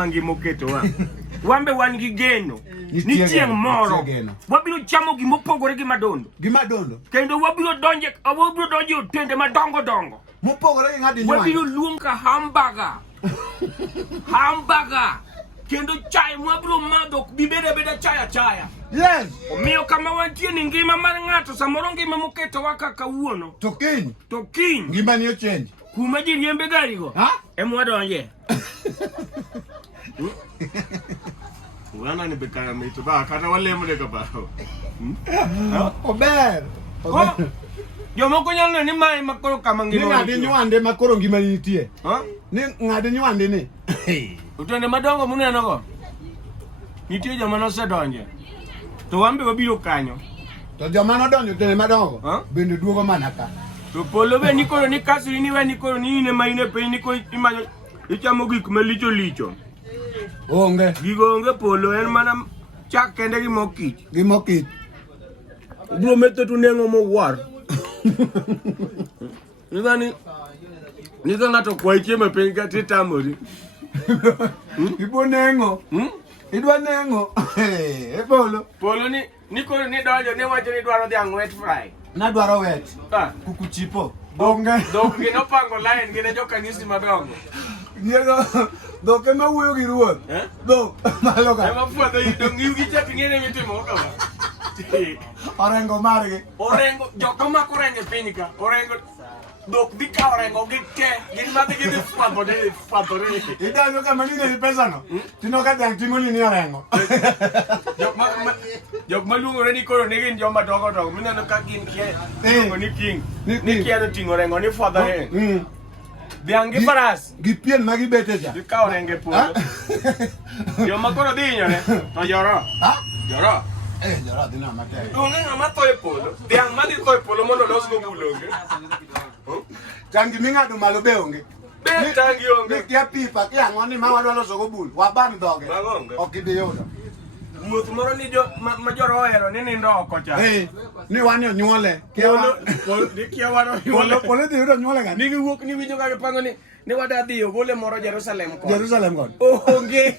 Mangi moketo wa. Wambe wan gi geno. Ni chieng moro. Wabiro chamo gimo pogore gi madondo. Gimadondo. Kendo wabiro donje otende madongo dongo. Mopogore gi ngadi nywa. Wabiro luonga hamburger. Hamburger. Kendo chai wabiro madho bibede chaya. Yes. Omiyo kama wantie ni ngima mar ng'ato samoro ngima moketo wa kaka wuono. To kiny. Ngima ni ochange. Kuma ji riembe gari go. Ha? Emwa donje. Wana ni bekaya mito ba kata wale mo de ka ba. Ober. Jomoko nyalo ni mai makoro kama ngima. Ni ngadi nywande makoro ngima nitie. Ha? Ni ngadi nywande ni. Utende madongo muneno go. Nitie joma nosedonje. To wambe wabiro kanyo. To joma nodonjo tene madongo. Ha? Bende duogo mana ka. To polo be nikoro ni kasri ni we nikoro ni ne maine pe niko imanyo ichamo gik melicho. Onge. Gigo onge polo en mana chak kende gi mokich. Bro meto tu nengo mo war. Nika ngato kwa icheme pe ngati tamori. Ibo nengo. Idwa nengo. Polo. Polo ni nikoro ni donjo ne wacho ni dwaro dhiang' wet fry. Na dwaro wet. Kuku chipo. Onge. Dog gi no pango line gi ne jokanisi madongo. Diego, do que me huevo gi ruoth. Do, malo ka. Ema fuadho yido ngiu gi chak ngene mitimo ka. Orengo margi. Orengo joko mako renge piny ka. Orengo dok di ka orengo gi ke. Gin mate gi di fuadho re. Idanyo kama nini ni pesa no. Tino ka tang tingo ni orengo. Jok maluongore ni koro ni gin joma dongo. Mineno ka gin kie. Ni king. Ni kia do tingo orengo ni fuadho re. Dhiang' gi faras gi pien ma gibete cha. Gi ka orenge puodho. Joma koro dhi hinyore to joro. Joro. Joro dhi na matek. Onge ng'ama tho e polo. Dhiang' madhi tho e polo mondo losgo bul onge. Tangi ming'ado malo be onge. Be tangi onge. Ni kia pipa kia ang'oni ma wadwa loso go bul. Waban dhoge. Ok idhi yudo. Wuoth moro ni ma joro ohero ni nindo oko cha. Ni wan yo nyuole. Kia waro nyuole. Polo dhi yudo nyuole ga. Nigi wuok ni winjo ka gipango ni wadwa dhi ogole moro Jerusalem kon. Jerusalem kon. Onge.